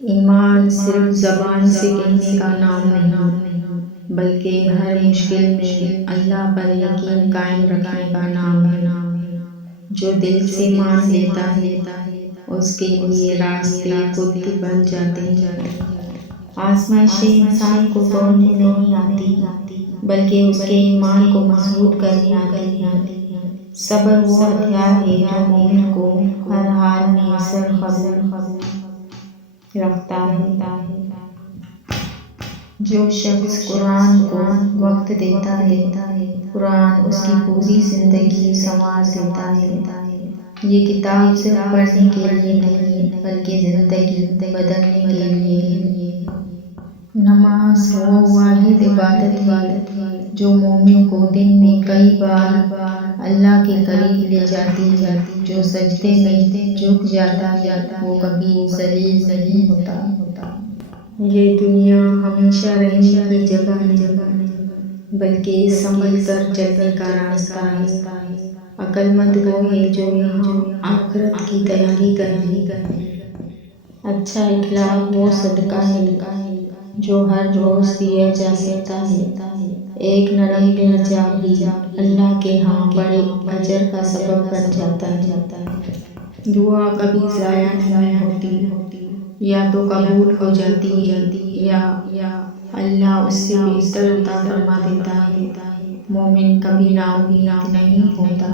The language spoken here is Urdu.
ایمان صرف زبان سے کہنے کا نام نہیں، بلکہ ہر مشکل میں اللہ پر یقین قائم رکھنے کا نام ہے۔ جو دل سے مان لیتا ہے اس کے لیے راستے خود بن جاتے ہیں۔ آزمائشیں انسان کو توڑنے نہیں آتی، بلکہ اس کے ایمان کو مضبوط کرنے آتی ہیں۔ صبر وہ ہتھیار ہے جو مومن کو ہر حال میں سر قبول رکھتا ہے۔ جو شخص قرآن کو وقت دیتا ہے، قرآن اس کی پوری زندگی سنوار دیتا ہے۔ یہ کتاب صرف پڑھنے کے لیے نہیں، بلکہ زندگی بدلنے کے لیے ہے۔ نماز وہ واحد عبادت ہے جو مومن کو دن میں کئی بار اللہ کے قریب لے جاتی ہے۔ جو سجدے میں جھک جاتا ہے وہ کبھی ذلیل نہیں ہوتا۔ یہ دنیا ہمیشہ رہنے کی جگہ نہیں، بلکہ سنبھل کر چلنے کا راستہ ہے۔ عقل مند وہ ہے جو یہاں آخرت کی تیاری کرے۔ اچھا اخلاق وہ صدقہ ہے جو ہر روز دیا جا سکتا ہے۔ ایک نرم لہجہ بھی اللہ کے ہاں بڑے اجر کا سبب بن جاتا ہے۔ دعا کبھی ضائع نہیں ہوتی، یا تو قبول ہو جاتی ہے یا اللہ اس سے بہتر عطا فرما دیتا ہے۔ مومن کبھی نا امید نہیں ہوتا۔